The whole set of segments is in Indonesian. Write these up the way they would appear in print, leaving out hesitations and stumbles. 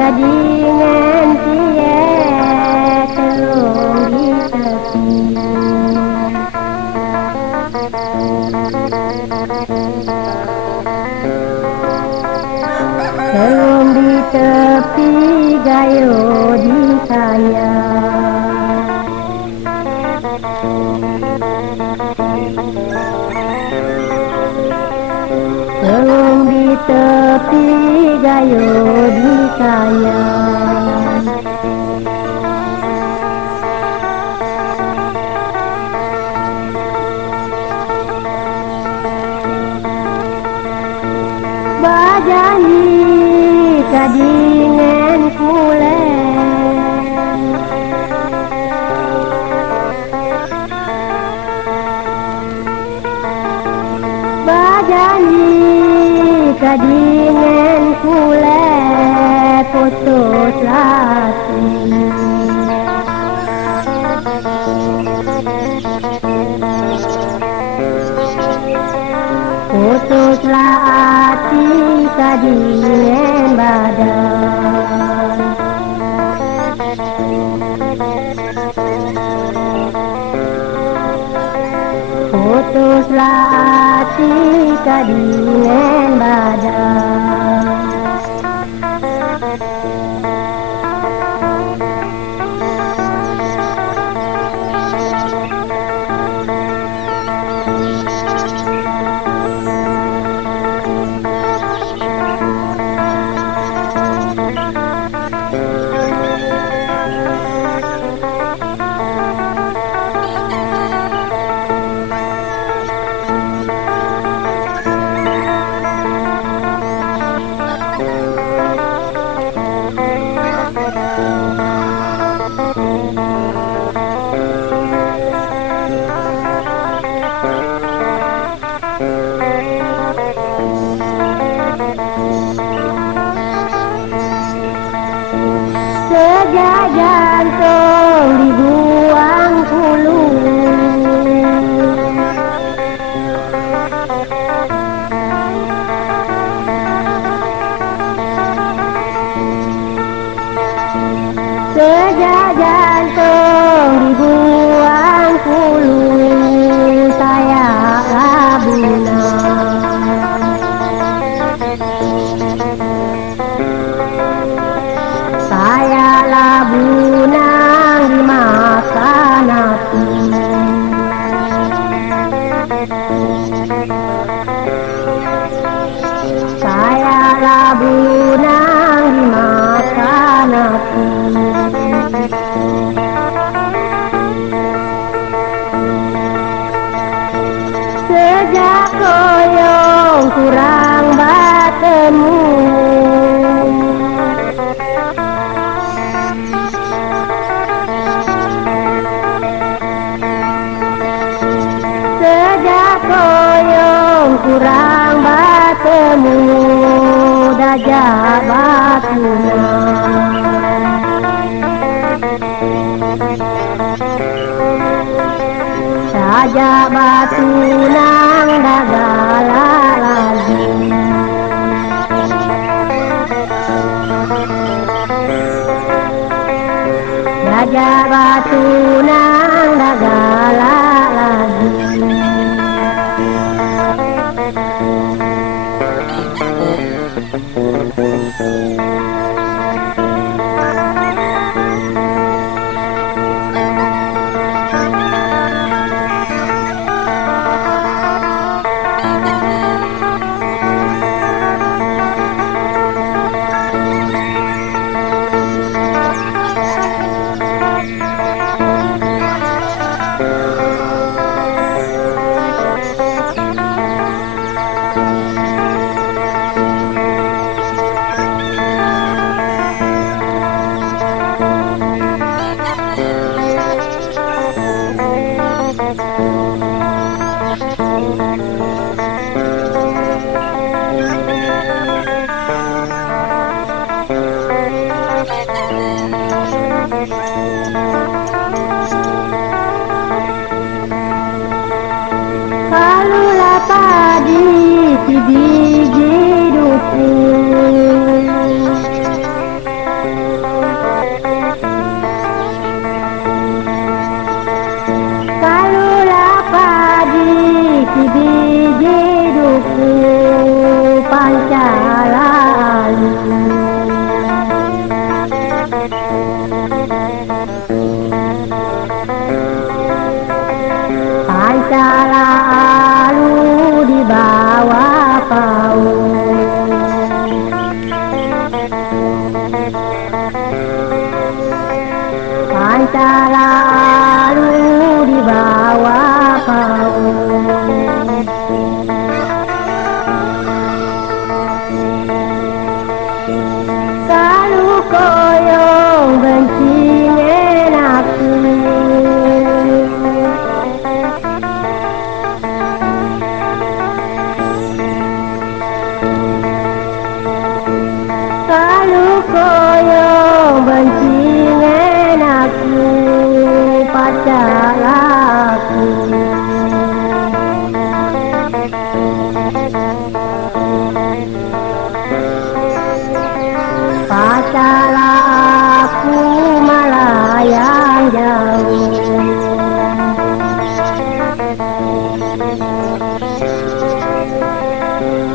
Kadingen telung di tepi telung di tepi gayo di saya telung di tepi gayo di saya bajani kadingen kule bajani kadingen kule putus lati putuslah hati kadingen badan putuslah hati kadingen badan sejajantung dibuang hulu sejajantung dibuang hulu saya labuna saya labunang dimakan api saya labunang dimakan api sejak koyong kurang bertemu sejak koyong kurang bertemu dajak batuna dajak batunang dagala lagi dajak batunang dagala lagi selalu di bawah pohon. Kalau koyong bencingen aku, kalau koyong bencingen aku, pacar aku. Pacar aku malah yang jauh.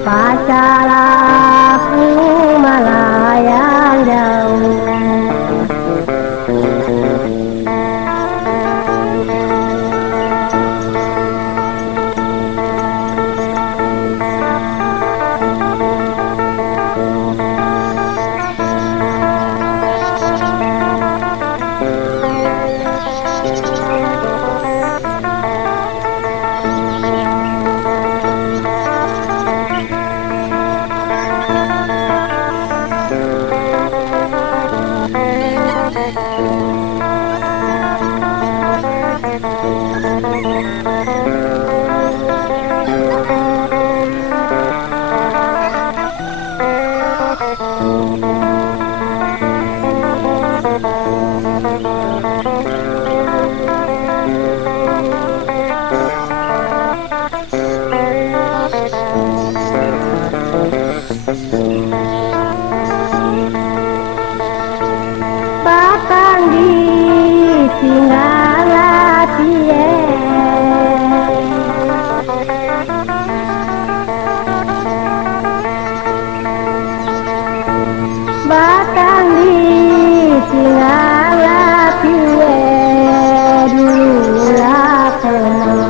Pacar aku malah yang jauh. Batang ditinggal hatinya, batang ditinggal hatinya, dululah kenal.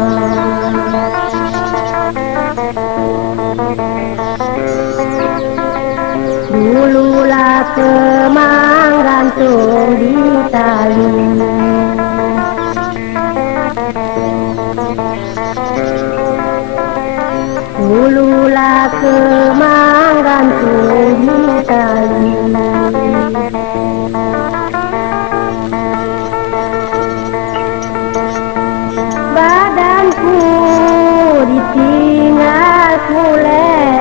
Dululah kemang gantung di tali, dululah kemang gantung di tali. Badanku ditinggal pulen,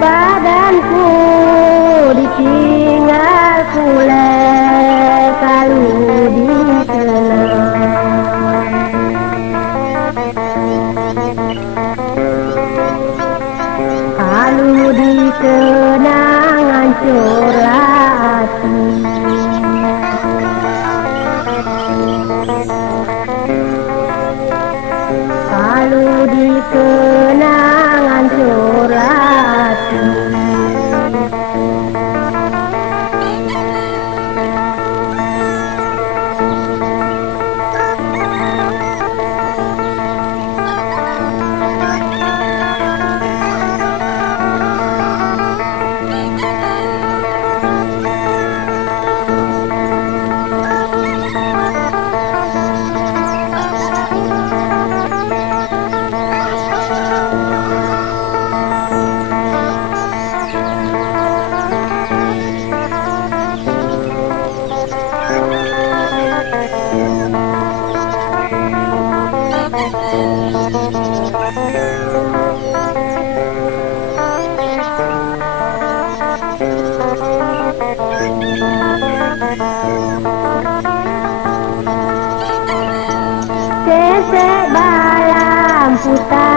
badanku ditinggal pulen kalau dikenal. Kalau dikenang hancur hati, kalau dikenang hancur hati. Sesek balam putar